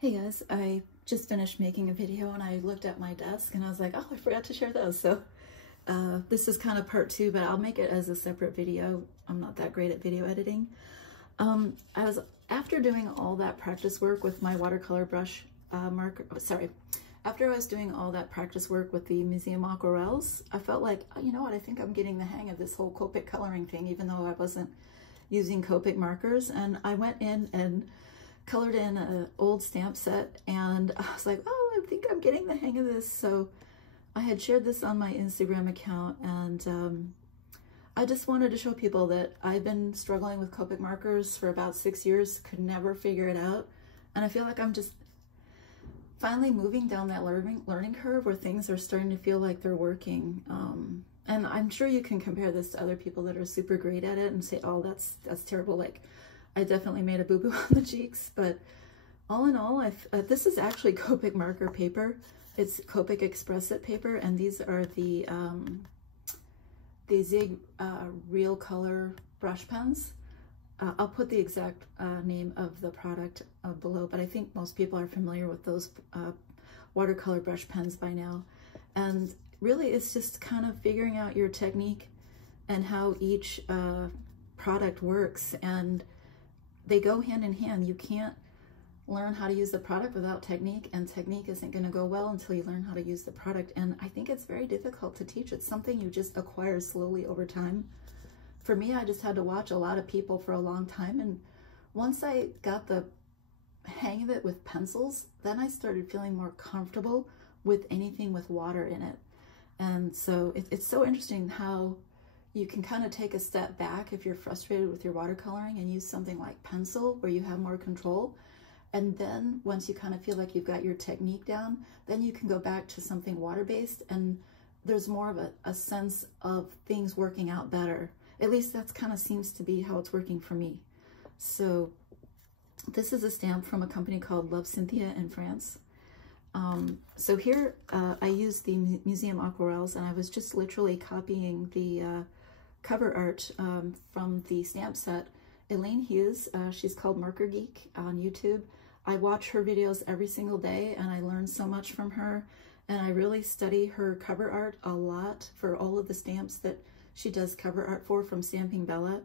Hey guys, I just finished making a video and I looked at my desk and I was like, oh, I forgot to share those. So this is kind of part 2, but I'll make it as a separate video. I'm not that great at video editing. After doing all that practice work with my watercolor brush after I was doing all that practice work with the museum aquarelles, I felt like, oh, you know what, I think I'm getting the hang of this whole Copic coloring thing, even though I wasn't using Copic markers. And I went in and colored in an old stamp set and I was like, oh, I think I'm getting the hang of this. So I had shared this on my Instagram account and I just wanted to show people that I've been struggling with Copic markers for about 6 years, could never figure it out. And I feel like I'm just finally moving down that learning curve where things are starting to feel like they're working. And I'm sure you can compare this to other people that are super great at it and say, oh, that's terrible. Like, I definitely made a boo-boo on the cheeks, but all in all, this is actually Copic marker paper. It's Copic Xpress It paper, and these are the Zig Real Color brush pens. I'll put the exact name of the product below, but I think most people are familiar with those watercolor brush pens by now. And really, it's just kind of figuring out your technique and how each product works, and they go hand in hand. You can't learn how to use the product without technique, and technique isn't going to go well until you learn how to use the product. And I think it's very difficult to teach. It's something you just acquire slowly over time. For me, I just had to watch a lot of people for a long time, and once I got the hang of it with pencils, then I started feeling more comfortable with anything with water in it. And so it's so interesting how you can kind of take a step back if you're frustrated with your watercoloring and use something like pencil where you have more control. And then once you kind of feel like you've got your technique down, then you can go back to something water-based and there's more of a sense of things working out better. At least that's kind of seems to be how it's working for me. So this is a stamp from a company called Love Cynthia in France. So here I used the museum aquarelles, and I was just literally copying the cover art from the stamp set. Elaine Hughes, she's called Marker Geek on YouTube. I watch her videos every single day and I learn so much from her, and I really study her cover art a lot for all of the stamps that she does cover art for from Stamping Bella.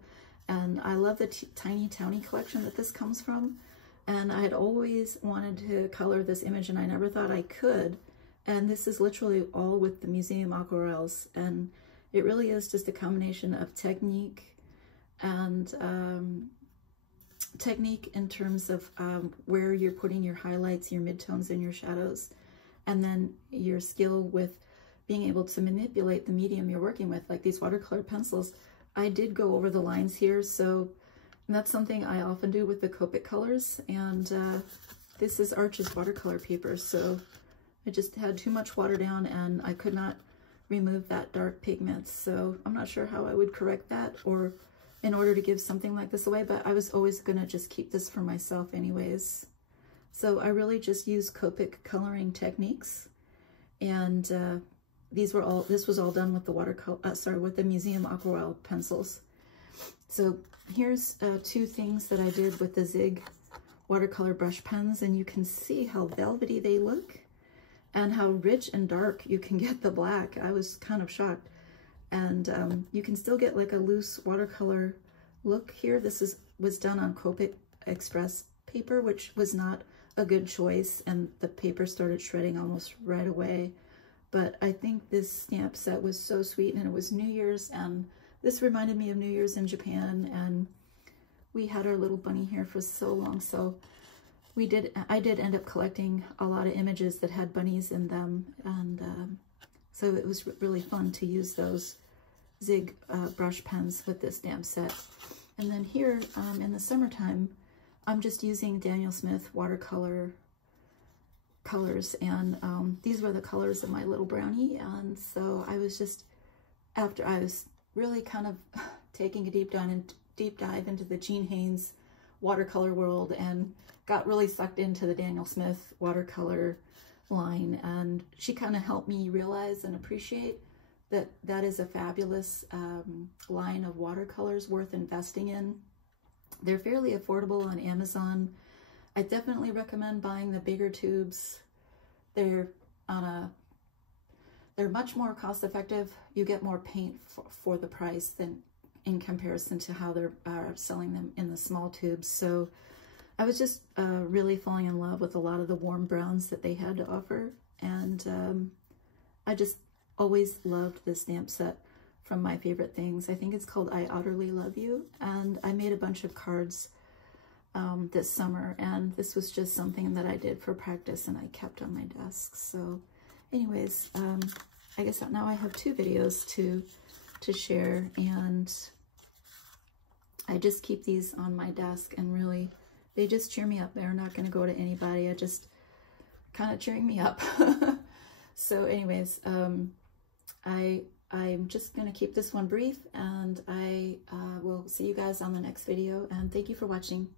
And I love the Tiny Townie collection that this comes from. And I had always wanted to color this image and I never thought I could. And this is literally all with the museum aquarelles. And it really is just a combination of technique and technique in terms of where you're putting your highlights, your midtones, and your shadows. And then your skill with being able to manipulate the medium you're working with, like these watercolor pencils. I did go over the lines here, so that's something I often do with the Copic colors. And this is Arch's watercolor paper, so I just had too much water down and I could not remove that dark pigment. So I'm not sure how I would correct that or in order to give something like this away, but I was always gonna just keep this for myself anyways. So I really just use Copic coloring techniques, and this was all done with the with the museum aquarelle pencils. So here's 2 things that I did with the Zig watercolor brush pens, and you can see how velvety they look and how rich and dark you can get the black. I was kind of shocked. And you can still get like a loose watercolor look here. This was done on Copic Express paper, which was not a good choice, and the paper started shredding almost right away. But I think this stamp set was so sweet, and it was New Year's, and this reminded me of New Year's in Japan, and we had our little bunny here for so long. So I did end up collecting a lot of images that had bunnies in them, and so it was really fun to use those Zig brush pens with this stamp set. And then here in the summertime, I'm just using Daniel Smith watercolor colors, and these were the colors of my little brownie. And so I was just, after I was really kind of taking a deep dive into the Jean Haynes watercolor world and got really sucked into the Daniel Smith watercolor line, and she kind of helped me realize and appreciate that that is a fabulous line of watercolors worth investing in. They're fairly affordable on Amazon. I definitely recommend buying the bigger tubes. They're much more cost effective. You get more paint for the price than in comparison to how they're selling them in the small tubes. So I was just really falling in love with a lot of the warm browns that they had to offer. And I just always loved this stamp set from My Favorite Things. I think it's called I Utterly Love You. And I made a bunch of cards this summer, and this was just something that I did for practice and I kept on my desk. So anyways, I guess now I have 2 videos to share, and I just keep these on my desk, and really they just cheer me up. They're not going to go to anybody. I just kind of cheering me up. So anyways, I'm just going to keep this one brief, and I will see you guys on the next video, and thank you for watching.